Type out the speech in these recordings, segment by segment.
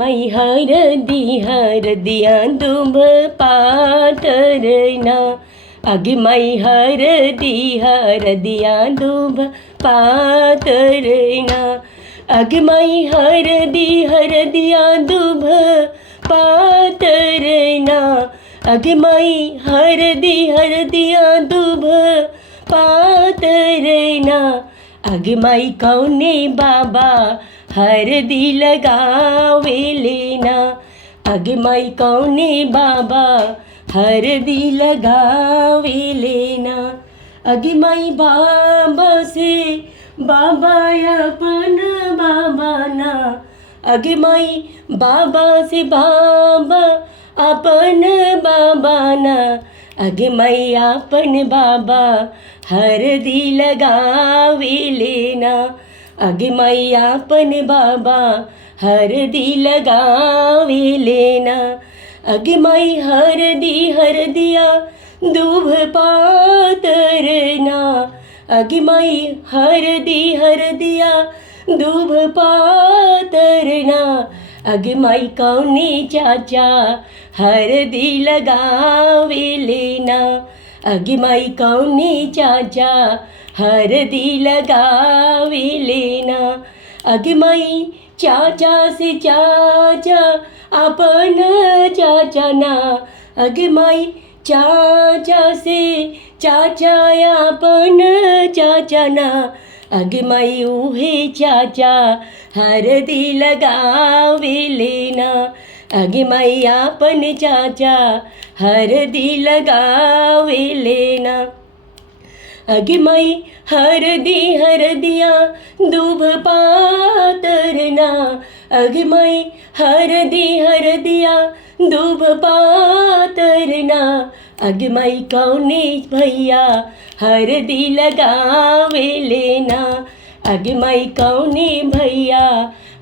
मै हरदिया दुभ पातरना अगे मै हरदिया दुभ पातरना अगे मै हरदिया दुभ पातरना अगे मै हरदिया दुभ पातरना अगे मै कौने बाबा हरदी लगावेलेना अगे मै कौने बाबा हरदी लगावेलेना अगे मै बाबा से बाबा अपन बाबाना अगे मै बाबा से बाबा अपन बाबाना अगे मै अपन बाबा हरदी लगावेलेना अगे मै अपन बाबा हरदी लगावेलेना अगे मै हरदिया दुभ पातरना अगे मै हरदिया दुभ पातरना अगे मै कौने चाचा हरदी लगावेलेना अगे मै कौने चाचा हरदी लगावेलेना अगे मै चाचा से चाचा अपन चाचाना अगे मै चाचा से चाचा अपन चाचाना अगे मै उहे चाचा हरदी लगावेलेना अगे मै अपन चाचा हरदी लगावेलेना अगे मै हरदिया दुभ पातरना अगे मै हरदिया दुभ पातरना अगे मै कौने भैया हरदी लगावेलेना अगे मै कौने भैया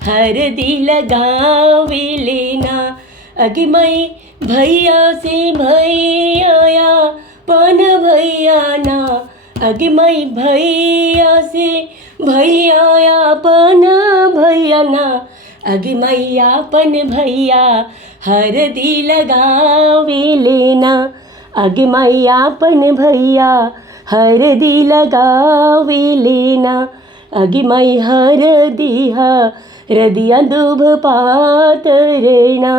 हरदी लगावेलेना अगे मै भैया से भैया पन भैयाना अगे मै भैया से भैया अपन भैयाना अगे मै अपन भैया हरदी लगावेलेना अगे मै अपन भैया हरदी लगावेलेना अगे मै हरदिया दुभ पातरना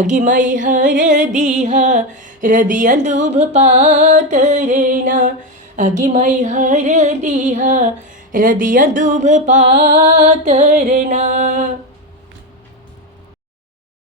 अगे मै हरदिया दुभ पातरना अगे मै हरदिया दुभ पातरना।